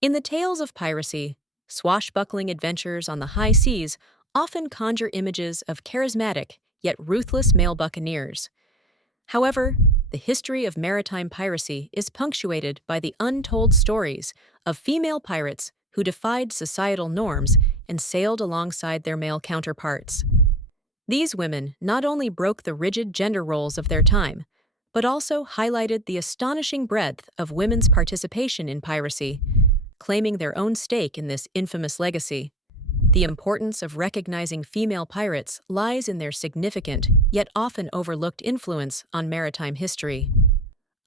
In the tales of piracy, swashbuckling adventures on the high seas often conjure images of charismatic yet ruthless male buccaneers. However, the history of maritime piracy is punctuated by the untold stories of female pirates who defied societal norms and sailed alongside their male counterparts. These women not only broke the rigid gender roles of their time, but also highlighted the astonishing breadth of women's participation in piracy, claiming their own stake in this infamous legacy. The importance of recognizing female pirates lies in their significant, yet often overlooked influence on maritime history.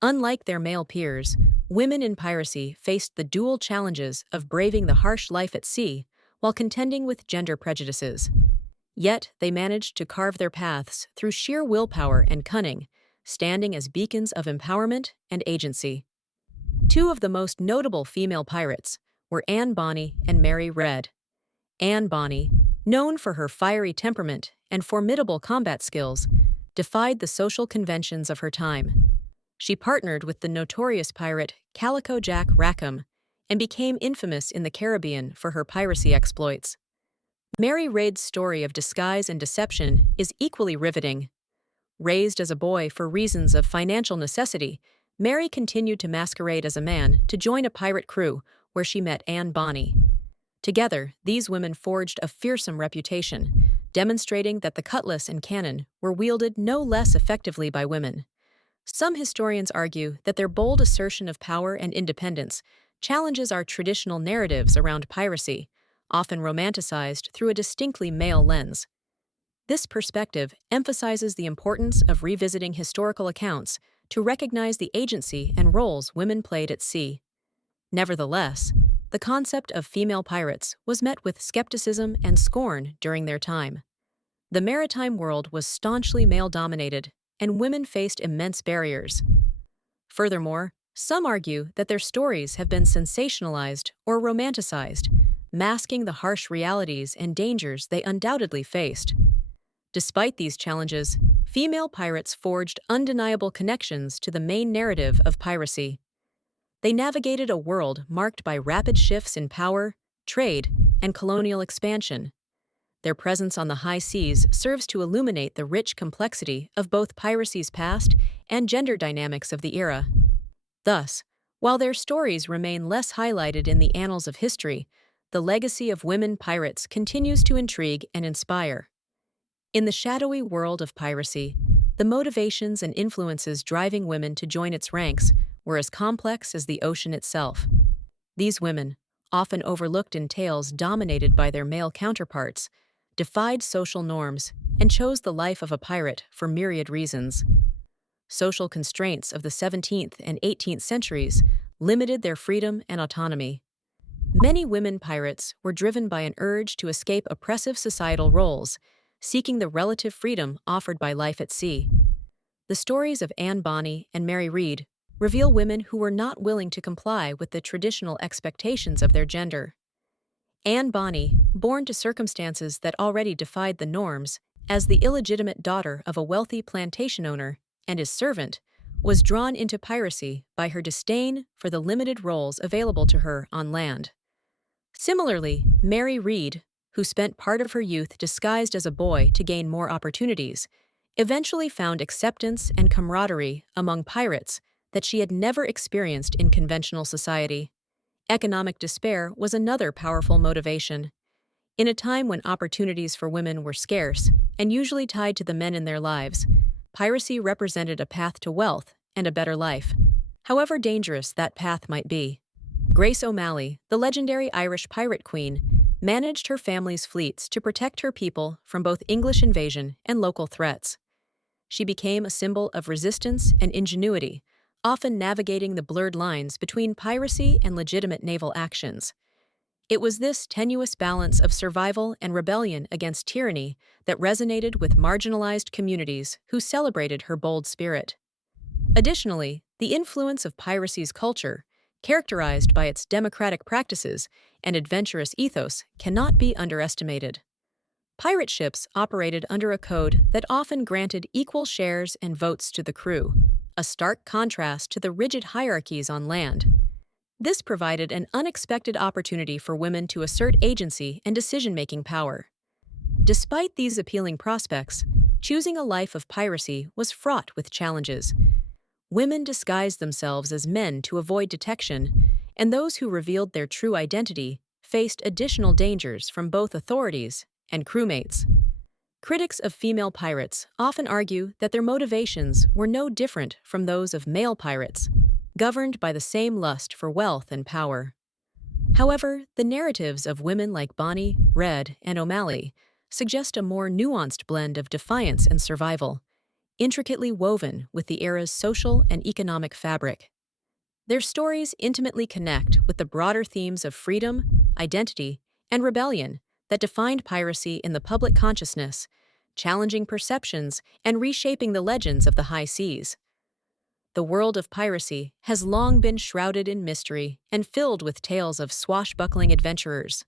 Unlike their male peers, women in piracy faced the dual challenges of braving the harsh life at sea while contending with gender prejudices. Yet they managed to carve their paths through sheer willpower and cunning, standing as beacons of empowerment and agency. Two of the most notable female pirates were Anne Bonny and Mary Read. Anne Bonny, known for her fiery temperament and formidable combat skills, defied the social conventions of her time. She partnered with the notorious pirate Calico Jack Rackham and became infamous in the Caribbean for her piracy exploits. Mary Read's story of disguise and deception is equally riveting. Raised as a boy for reasons of financial necessity, Mary continued to masquerade as a man to join a pirate crew where she met Anne Bonny. Together, these women forged a fearsome reputation, demonstrating that the cutlass and cannon were wielded no less effectively by women. Some historians argue that their bold assertion of power and independence challenges our traditional narratives around piracy, often romanticized through a distinctly male lens. This perspective emphasizes the importance of revisiting historical accounts to recognize the agency and roles women played at sea. Nevertheless, the concept of female pirates was met with skepticism and scorn during their time. The maritime world was staunchly male-dominated, and women faced immense barriers. Furthermore, some argue that their stories have been sensationalized or romanticized, masking the harsh realities and dangers they undoubtedly faced. Despite these challenges, female pirates forged undeniable connections to the main narrative of piracy. They navigated a world marked by rapid shifts in power, trade, and colonial expansion. Their presence on the high seas serves to illuminate the rich complexity of both piracy's past and gender dynamics of the era. Thus, while their stories remain less highlighted in the annals of history, the legacy of women pirates continues to intrigue and inspire. In the shadowy world of piracy, the motivations and influences driving women to join its ranks were as complex as the ocean itself. These women, often overlooked in tales dominated by their male counterparts, defied social norms and chose the life of a pirate for myriad reasons. Social constraints of the 17th and 18th centuries limited their freedom and autonomy. Many women pirates were driven by an urge to escape oppressive societal roles, seeking the relative freedom offered by life at sea. The stories of Anne Bonny and Mary Read reveal women who were not willing to comply with the traditional expectations of their gender. Anne Bonny, born to circumstances that already defied the norms, as the illegitimate daughter of a wealthy plantation owner and his servant, was drawn into piracy by her disdain for the limited roles available to her on land. Similarly, Mary Read, who spent part of her youth disguised as a boy to gain more opportunities, eventually found acceptance and camaraderie among pirates that she had never experienced in conventional society. Economic despair was another powerful motivation. In a time when opportunities for women were scarce and usually tied to the men in their lives, piracy represented a path to wealth and a better life, however dangerous that path might be. Grace O'Malley, the legendary Irish pirate queen, managed her family's fleets to protect her people from both English invasion and local threats. She became a symbol of resistance and ingenuity, often navigating the blurred lines between piracy and legitimate naval actions. It was this tenuous balance of survival and rebellion against tyranny that resonated with marginalized communities who celebrated her bold spirit. Additionally, the influence of piracy's culture, characterized by its democratic practices and adventurous ethos, cannot be underestimated. Pirate ships operated under a code that often granted equal shares and votes to the crew, a stark contrast to the rigid hierarchies on land. This provided an unexpected opportunity for women to assert agency and decision-making power. Despite these appealing prospects, choosing a life of piracy was fraught with challenges. Women disguised themselves as men to avoid detection, and those who revealed their true identity faced additional dangers from both authorities and crewmates. Critics of female pirates often argue that their motivations were no different from those of male pirates, governed by the same lust for wealth and power. However, the narratives of women like Bonnie, Red, and O'Malley suggest a more nuanced blend of defiance and survival, intricately woven with the era's social and economic fabric. Their stories intimately connect with the broader themes of freedom, identity, and rebellion that defined piracy in the public consciousness, challenging perceptions and reshaping the legends of the high seas. The world of piracy has long been shrouded in mystery and filled with tales of swashbuckling adventurers.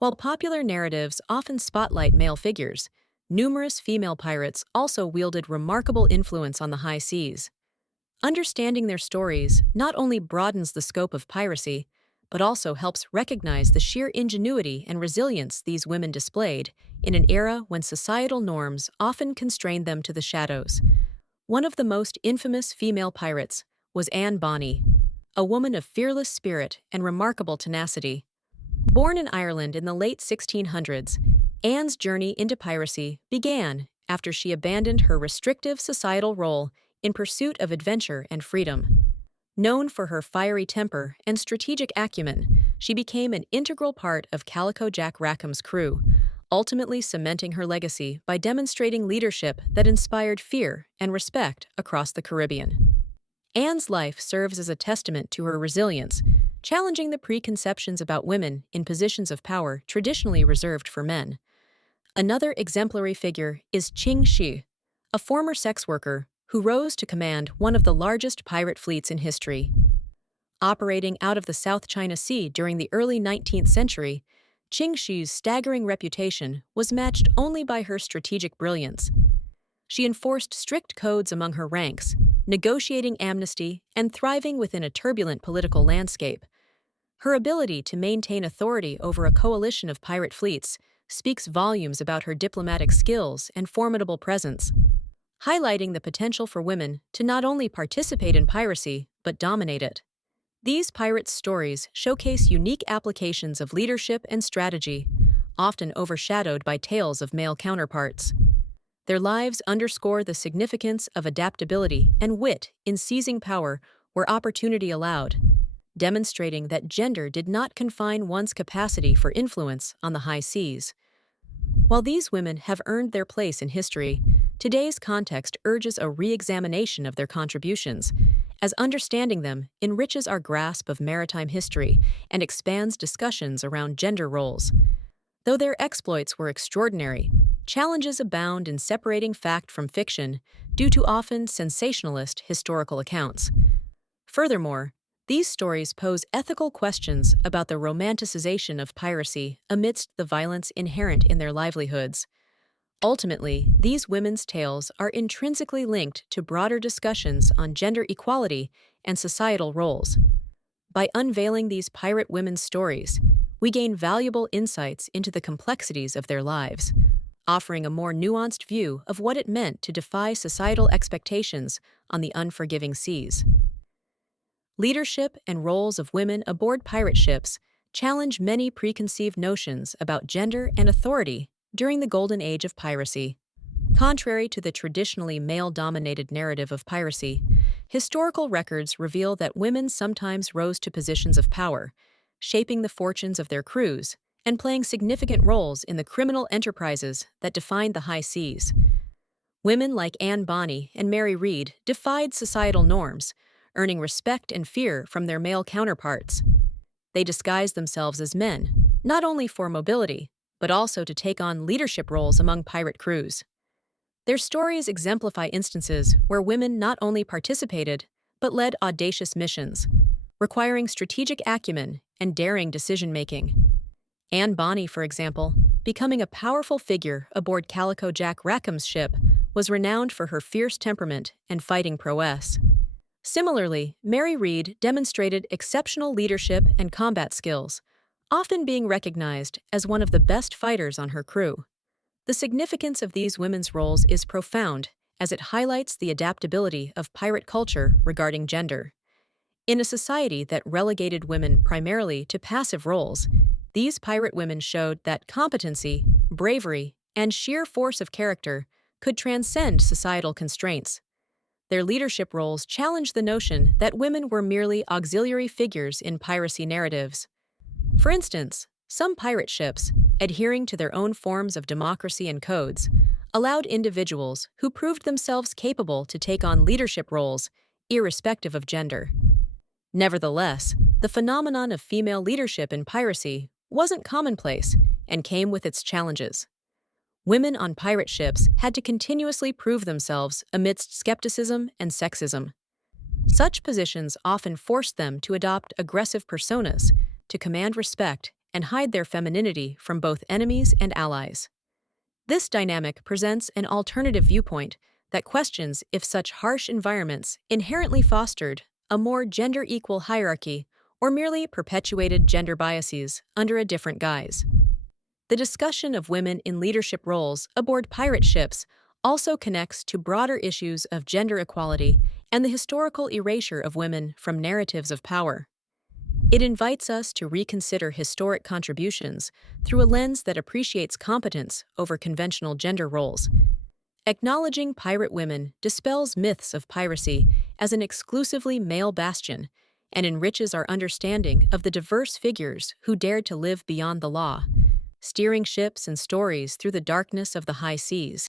While popular narratives often spotlight male figures, numerous female pirates also wielded remarkable influence on the high seas. Understanding their stories not only broadens the scope of piracy, but also helps recognize the sheer ingenuity and resilience these women displayed in an era when societal norms often constrained them to the shadows. One of the most infamous female pirates was Anne Bonny, a woman of fearless spirit and remarkable tenacity. Born in Ireland in the late 1600s, Anne's journey into piracy began after she abandoned her restrictive societal role in pursuit of adventure and freedom. Known for her fiery temper and strategic acumen, she became an integral part of Calico Jack Rackham's crew, ultimately cementing her legacy by demonstrating leadership that inspired fear and respect across the Caribbean. Anne's life serves as a testament to her resilience, challenging the preconceptions about women in positions of power traditionally reserved for men. Another exemplary figure is Qing Shi, a former sex worker who rose to command one of the largest pirate fleets in history. Operating out of the South China Sea during the early 19th century, Qing Shi's staggering reputation was matched only by her strategic brilliance. She enforced strict codes among her ranks, negotiating amnesty and thriving within a turbulent political landscape. Her ability to maintain authority over a coalition of pirate fleets speaks volumes about her diplomatic skills and formidable presence, highlighting the potential for women to not only participate in piracy, but dominate it. These pirates' stories showcase unique applications of leadership and strategy, often overshadowed by tales of male counterparts. Their lives underscore the significance of adaptability and wit in seizing power where opportunity allowed, demonstrating that gender did not confine one's capacity for influence on the high seas. While these women have earned their place in history, today's context urges a re-examination of their contributions, as understanding them enriches our grasp of maritime history and expands discussions around gender roles. Though their exploits were extraordinary, challenges abound in separating fact from fiction due to often sensationalist historical accounts. Furthermore, these stories pose ethical questions about the romanticization of piracy amidst the violence inherent in their livelihoods. Ultimately, these women's tales are intrinsically linked to broader discussions on gender equality and societal roles. By unveiling these pirate women's stories, we gain valuable insights into the complexities of their lives, offering a more nuanced view of what it meant to defy societal expectations on the unforgiving seas. Leadership and roles of women aboard pirate ships challenge many preconceived notions about gender and authority during the golden age of piracy. Contrary to the traditionally male-dominated narrative of piracy, historical records reveal that women sometimes rose to positions of power, shaping the fortunes of their crews and playing significant roles in the criminal enterprises that defined the high seas. Women like Anne Bonny and Mary Read defied societal norms, earning respect and fear from their male counterparts. They disguised themselves as men, not only for mobility, but also to take on leadership roles among pirate crews. Their stories exemplify instances where women not only participated, but led audacious missions, requiring strategic acumen and daring decision-making. Anne Bonny, for example, becoming a powerful figure aboard Calico Jack Rackham's ship, was renowned for her fierce temperament and fighting prowess. Similarly, Mary Read demonstrated exceptional leadership and combat skills, often being recognized as one of the best fighters on her crew. The significance of these women's roles is profound, as it highlights the adaptability of pirate culture regarding gender. In a society that relegated women primarily to passive roles, these pirate women showed that competency, bravery, and sheer force of character could transcend societal constraints. Their leadership roles challenged the notion that women were merely auxiliary figures in piracy narratives. For instance, some pirate ships, adhering to their own forms of democracy and codes, allowed individuals who proved themselves capable to take on leadership roles, irrespective of gender. Nevertheless, the phenomenon of female leadership in piracy wasn't commonplace and came with its challenges. Women on pirate ships had to continuously prove themselves amidst skepticism and sexism. Such positions often forced them to adopt aggressive personas, to command respect and hide their femininity from both enemies and allies. This dynamic presents an alternative viewpoint that questions if such harsh environments inherently fostered a more gender-equal hierarchy or merely perpetuated gender biases under a different guise. The discussion of women in leadership roles aboard pirate ships also connects to broader issues of gender equality and the historical erasure of women from narratives of power. It invites us to reconsider historic contributions through a lens that appreciates competence over conventional gender roles. Acknowledging pirate women dispels myths of piracy as an exclusively male bastion and enriches our understanding of the diverse figures who dared to live beyond the law, steering ships and stories through the darkness of the high seas.